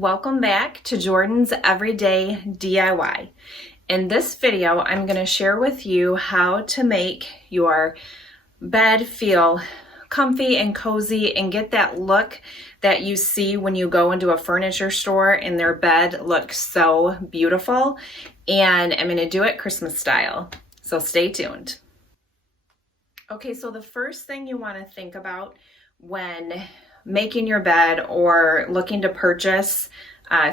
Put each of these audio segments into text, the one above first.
Welcome back to Jordan's Everyday DIY. In this video, I'm going to share with you how to make your bed feel comfy and cozy and get that look that you see when you go into a furniture store and their bed looks so beautiful. And I'm going to do it Christmas style. So stay tuned. Okay, so the first thing you want to think about when making your bed or looking to purchase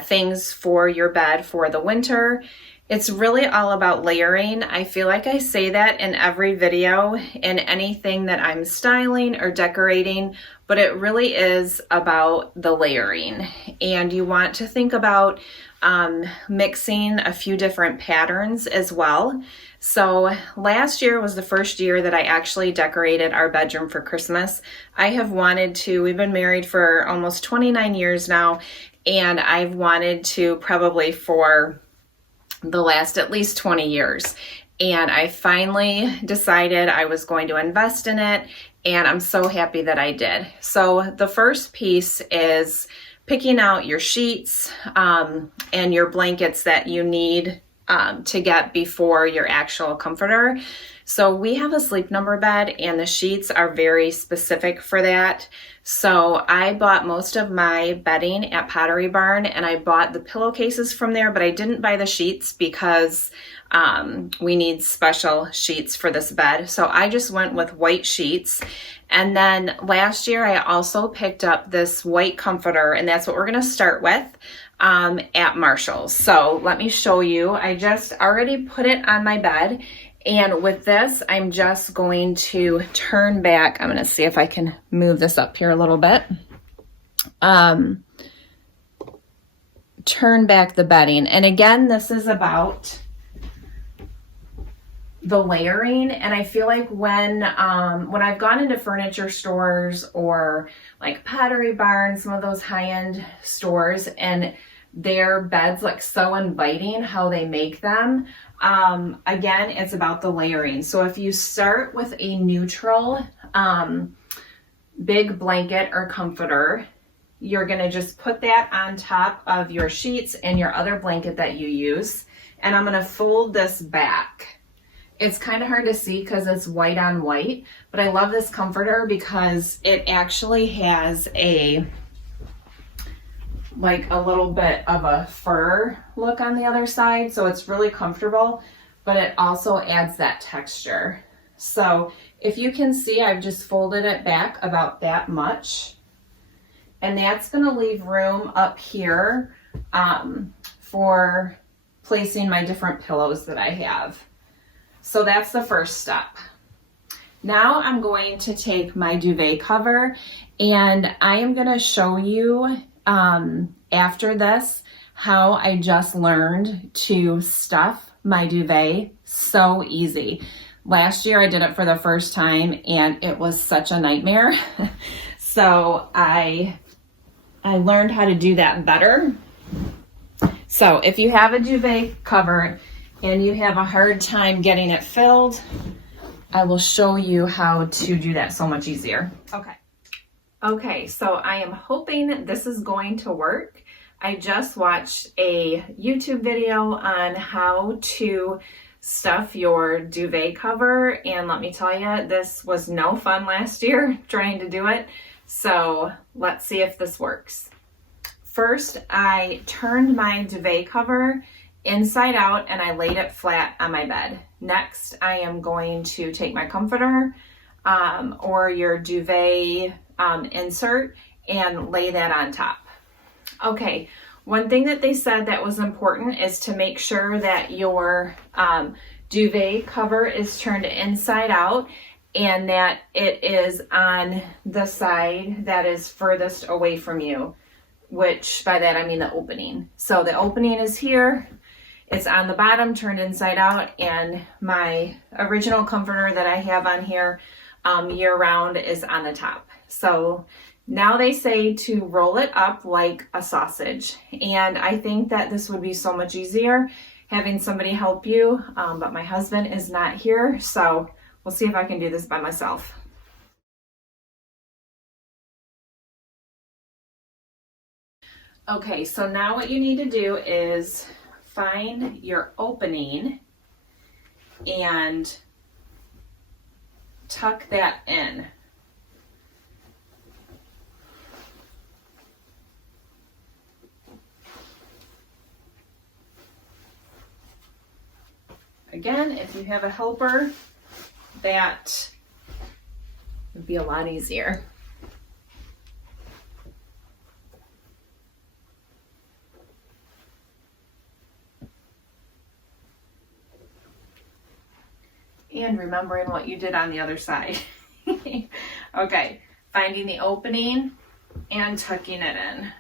things for your bed for the winter, it's really all about layering. I feel like I say that in every video in anything that I'm styling or decorating, but it really is about the layering. And you want to think about mixing a few different patterns as well. So last year was the first year that I actually decorated our bedroom for Christmas. I have wanted to, we've been married for almost 29 years now, and I've wanted to probably for the last at least 20 years. And I finally decided I was going to invest in it, and I'm so happy that I did. So the first piece is picking out your sheets and your blankets that you need to get before your actual comforter. So we have a Sleep Number bed and the sheets are very specific for that. So I bought most of my bedding at Pottery Barn and I bought the pillowcases from there, but I didn't buy the sheets because we need special sheets for this bed. So I just went with white sheets. And then last year I also picked up this white comforter, and that's what we're going to start with at Marshall's. So let me show you. I just already put it on my bed, and with this I'm just going to turn back. I'm going to see if I can move this up here a little bit. Turn back the bedding, and again, this is about the layering. And I feel like when I've gone into furniture stores or like Pottery Barn, some of those high-end stores, and their beds look so inviting how they make them. Again, it's about the layering. So if you start with a neutral big blanket or comforter, you're gonna just put that on top of your sheets and your other blanket that you use. And I'm gonna fold this back. It's kind of hard to see because it's white on white, but I love this comforter because it actually has like a little bit of a fur look on the other side. So it's really comfortable, but it also adds that texture. So if you can see, I've just folded it back about that much. And that's gonna leave room up here for placing my different pillows that I have. So that's the first step. Now I'm going to take my duvet cover, and I am going to show you after this how I just learned to stuff my duvet so easy. Last year I did it for the first time and it was such a nightmare. So I learned how to do that better. So if you have a duvet cover and you have a hard time getting it filled, I will show you how to do that so much easier. Okay, so I am hoping this is going to work. I just watched a YouTube video on how to stuff your duvet cover, and let me tell you, this was no fun last year trying to do it. So let's see if this works. First, I turned my duvet cover inside out and I laid it flat on my bed. Next, I am going to take my comforter or your duvet insert and lay that on top. Okay, one thing that they said that was important is to make sure that your duvet cover is turned inside out and that it is on the side that is furthest away from you, which by that I mean the opening. So the opening is here. It's on the bottom, turned inside out, and my original comforter that I have on here year-round is on the top. So now they say to roll it up like a sausage, and I think that this would be so much easier having somebody help you, but my husband is not here, so we'll see if I can do this by myself. Okay, so now what you need to do is find your opening and tuck that in. Again, if you have a helper, that would be a lot easier. And remembering what you did on the other side. Okay, finding the opening and tucking it in.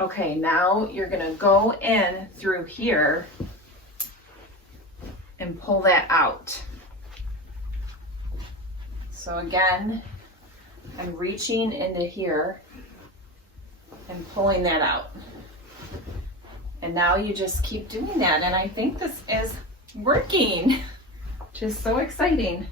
Okay, now you're gonna go in through here and pull that out. So again, I'm reaching into here and pulling that out. And now you just keep doing that, and I think this is working, which is so exciting.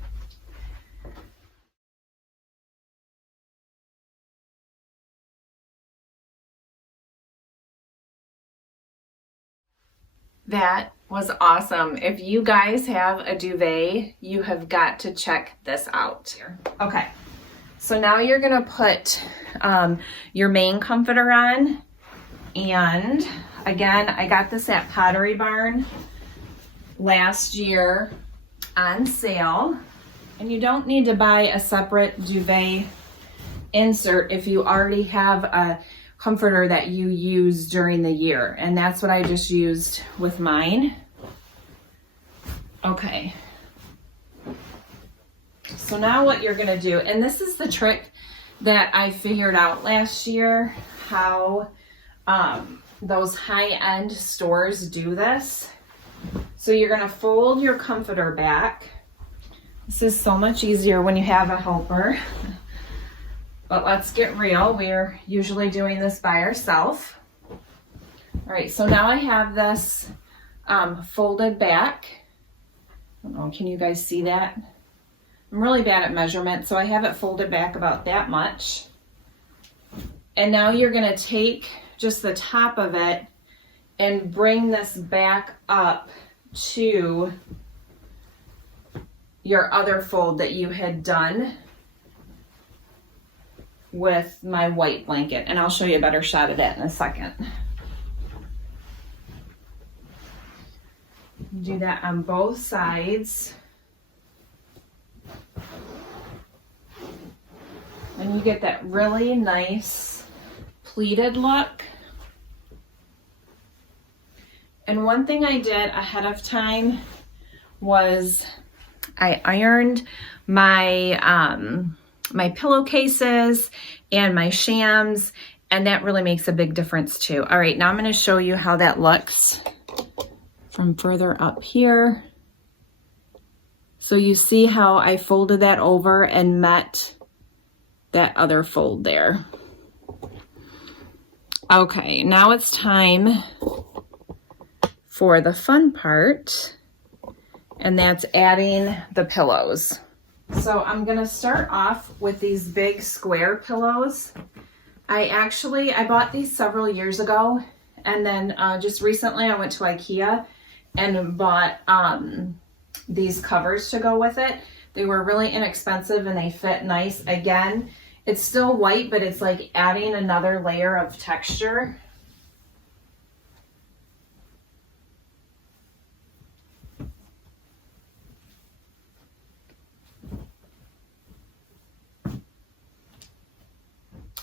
That was awesome. If you guys have a duvet, you have got to check this out. Okay, so now you're gonna put your main comforter on. And again, I got this at Pottery Barn last year on sale. And you don't need to buy a separate duvet insert if you already have a comforter that you use during the year, and that's what I just used with mine. Okay, so now what you're gonna do, and this is the trick that I figured out last year, how those high-end stores do this. So you're gonna fold your comforter back. This is so much easier when you have a helper. But let's get real, we're usually doing this by ourselves. All right, so now I have this folded back. I don't know, can you guys see that? I'm really bad at measurement, so I have it folded back about that much. And now you're gonna take just the top of it and bring this back up to your other fold that you had done with my white blanket, and I'll show you a better shot of that in a second. Do that on both sides. And you get that really nice pleated look. And one thing I did ahead of time was I ironed my my pillowcases and my shams, and that really makes a big difference too. All right, now I'm going to show you how that looks from further up here. So you see how I folded that over and met that other fold there. Okay, now it's time for the fun part, and that's adding the pillows. So I'm gonna start off with these big square pillows. I bought these several years ago, and then just recently I went to IKEA and bought these covers to go with it. They were really inexpensive and they fit nice. Again, it's still white, but it's like adding another layer of texture.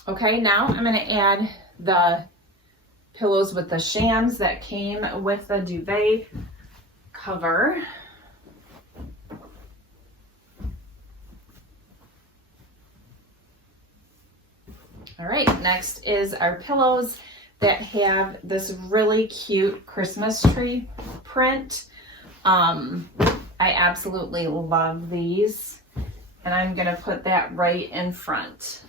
Okay, now I'm going to add the pillows with the shams that came with the duvet cover. All right, next is our pillows that have this really cute Christmas tree print. I absolutely love these, and I'm gonna put that right in front.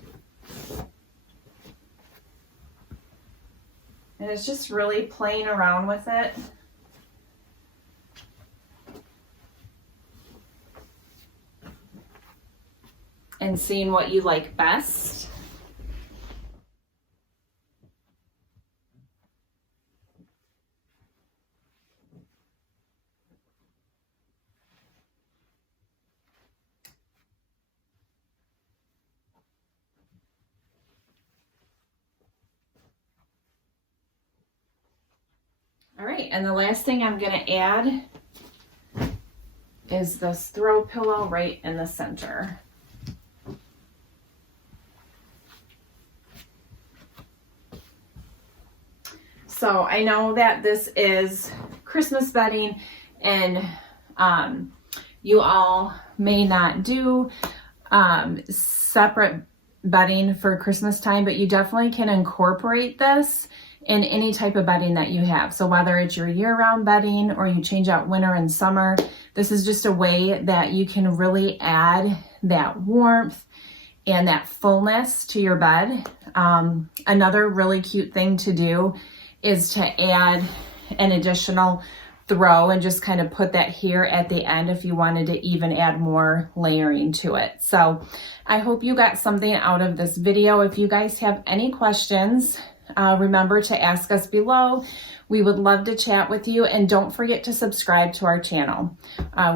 And it's just really playing around with it. And seeing what you like best. All right, and the last thing I'm gonna add is this throw pillow right in the center. So I know that this is Christmas bedding, and you all may not do separate bedding for Christmas time, but you definitely can incorporate this in any type of bedding that you have. So whether it's your year-round bedding or you change out winter and summer, this is just a way that you can really add that warmth and that fullness to your bed. Another really cute thing to do is to add an additional throw and just kind of put that here at the end if you wanted to even add more layering to it. So I hope you got something out of this video. If you guys have any questions, remember to ask us below. We would love to chat with you, and don't forget to subscribe to our channel.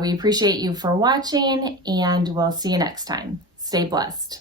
We appreciate you for watching, and we'll see you next time. Stay blessed.